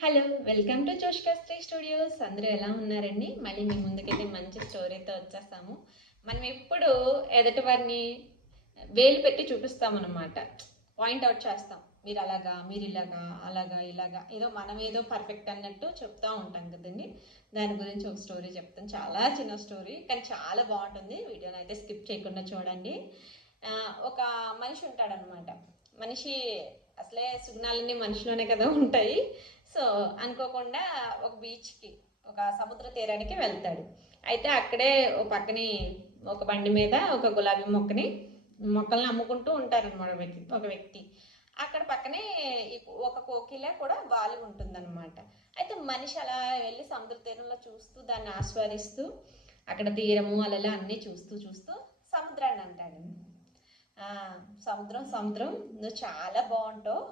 Hello! Welcome to Joshka studios. అందరూ ఎలా ఉన్నారండి? మళ్ళీ మీ ముందుకైతే మంచి స్టోరీతో వచ్చేసాము. మనం ఎప్పుడు ఎదుటి వారిని వేలు పెట్టి చూపిస్తామనమాట. పాయింట్ ఔట్ చేస్తాం. మీరు అలాగా, మీరు ఇలాగా, అలాగా, ఇలాగా ఏదో మనం ఏదో పర్ఫెక్ట్ అన్నట్టు చెప్తా ఉంటాం కదండీ! దాని గురించి ఒక స్టోరీ చెప్తాను. చాలా చిన్న స్టోరీ కానీ చాలా బావుంటుంది. వీడియోని అయితే స్కిప్ చేయకుండా చూడండి. ఒక మనిషి ఉంటాడనమాట. మనిషి అసలే సుగుణాలన్నీ మనిషిలోనే కదా ఉంటాయి. సో అనుకోకుండా ఒక బీచ్కి ఒక సముద్ర తీరానికి వెళ్తాడు. అయితే అక్కడే ఓ పక్కనే ఒక బండి మీద ఒక గులాబీ మొక్కల్ని అమ్ముకుంటూ ఉంటారనమాట ఒక వ్యక్తి. అక్కడ పక్కనే ఒక కోకిల కూడా వాలి ఉంటుందన్నమాట. అయితే మనిషి అలా వెళ్ళి సముద్ర తీరంలో చూస్తూ దాన్ని ఆస్వాదిస్తూ అక్కడ తీరము అలలు అన్నీ చూస్తూ చూస్తూ సముద్రాన్ని అంటాడు. సముద్రం సముద్రం నువ్వు చాలా బాగుంటావు,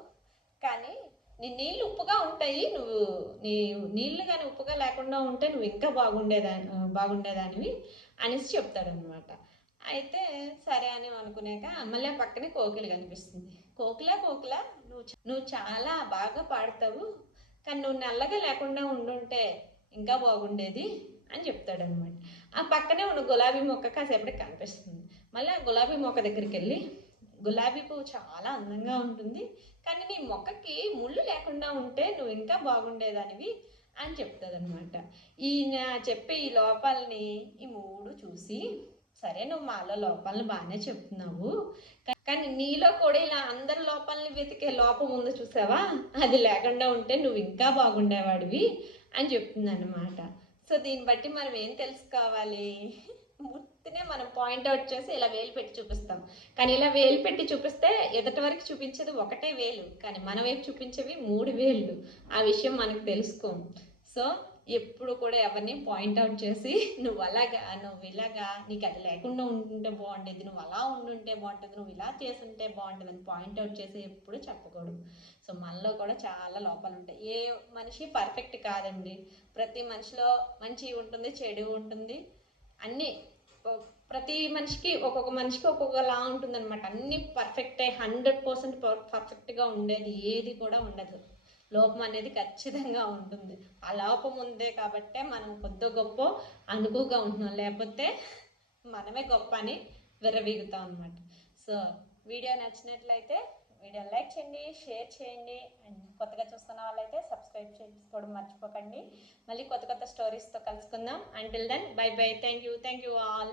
కానీ నీ నీళ్ళు ఉప్పుగా ఉంటాయి, నువ్వు నీ నీళ్ళు కానీ ఉప్పుగా లేకుండా ఉంటే నువ్వు ఇంకా బాగుండేదానివి అనేసి చెప్తాడనమాట. అయితే సరే అని అనుకునేక మళ్ళీ ఆ పక్కనే కోకిల కనిపిస్తుంది. కోకిల కోకిల నువ్వు చాలా బాగా పాడతావు, కానీ నువ్వు నల్లగా లేకుండా ఉండుంటే ఇంకా బాగుండేది అని చెప్తాడనమాట. ఆ పక్కనే ఉన్న గులాబీ మొక్క కాసేపటికి కనిపిస్తుంది. మళ్ళీ ఆ గులాబీ మొక్క దగ్గరికి వెళ్ళి, గులాబీ పువ్వు చాలా అందంగా ఉంటుంది, కానీ నీ మొక్కకి ముళ్ళు లేకుండా ఉంటే నువ్వు ఇంకా బాగుండేదానివి అని చెప్తాదనమాట. ఈయన చెప్పే ఈ లోపాలని ఈ మూడు చూసి, సరే నువ్వు మాలో లోపాలను బాగానే చెప్తున్నావు, కానీ నీలో కూడా ఇలా అందరి లోపాలని వెతికే లోపం ఉంది చూసావా, అది లేకుండా ఉంటే నువ్వు ఇంకా బాగుండేవాడివి అని చెప్తుందన్నమాట. సో దీన్ని బట్టి మనం ఏం తెలుసుకోవాలి? గుర్తునే మనం పాయింట్అవుట్ చేసి ఇలా వేలు పెట్టి చూపిస్తాం, కానీ ఇలా వేలు పెట్టి చూపిస్తే ఎదుటి వరకు చూపించేది ఒకటే వేలు, కానీ మన వైపు చూపించేవి 3 వేళ్ళు. ఆ విషయం మనకు తెలుసుకోం. సో ఎప్పుడు కూడా ఎవరిని పాయింట్అవుట్ చేసి నువ్వు అలాగా, నువ్వు ఇలాగా, నీకు అది లేకుండా ఉంటుంటే బాగుండేది, నువ్వు అలా ఉండుంటే బాగుంటుంది, నువ్వు ఇలా చేసుంటే బాగుంటుంది అని పాయింట్అవుట్ చేసి ఎప్పుడు చెప్పకూడదు. సో మనలో కూడా చాలా లోపాలు ఉంటాయి. ఏ మనిషి పర్ఫెక్ట్ కాదండి. ప్రతి మనిషిలో మంచి ఉంటుంది, చెడు ఉంటుంది, అన్నీ ప్రతి మనిషికి ఒక్కొక్క మనిషికి ఒక్కొక్కలా ఉంటుందన్నమాట. అన్నీ పర్ఫెక్టే 100% పర్ఫెక్ట్గా ఉండేది ఏది కూడా ఉండదు. లోపం అనేది ఖచ్చితంగా ఉంటుంది. ఆ లోపం ఉందే కాబట్టే మనం కొద్దో గొప్ప అనుకువగా ఉంటున్నాం, లేకపోతే మనమే గొప్ప అని విర్రవీగుతాం అనమాట. సో వీడియో నచ్చినట్లయితే వీడియోని లైక్ చేయండి, షేర్ చేయండి, అండ్ కొత్తగా చూస్తున్న వాళ్ళైతే సబ్స్క్రైబ్ చేసుకోవడం మర్చిపోకండి. మళ్ళీ కొత్త కొత్త స్టోరీస్తో కలుసుకుందాం. Until then bye bye. Thank you all.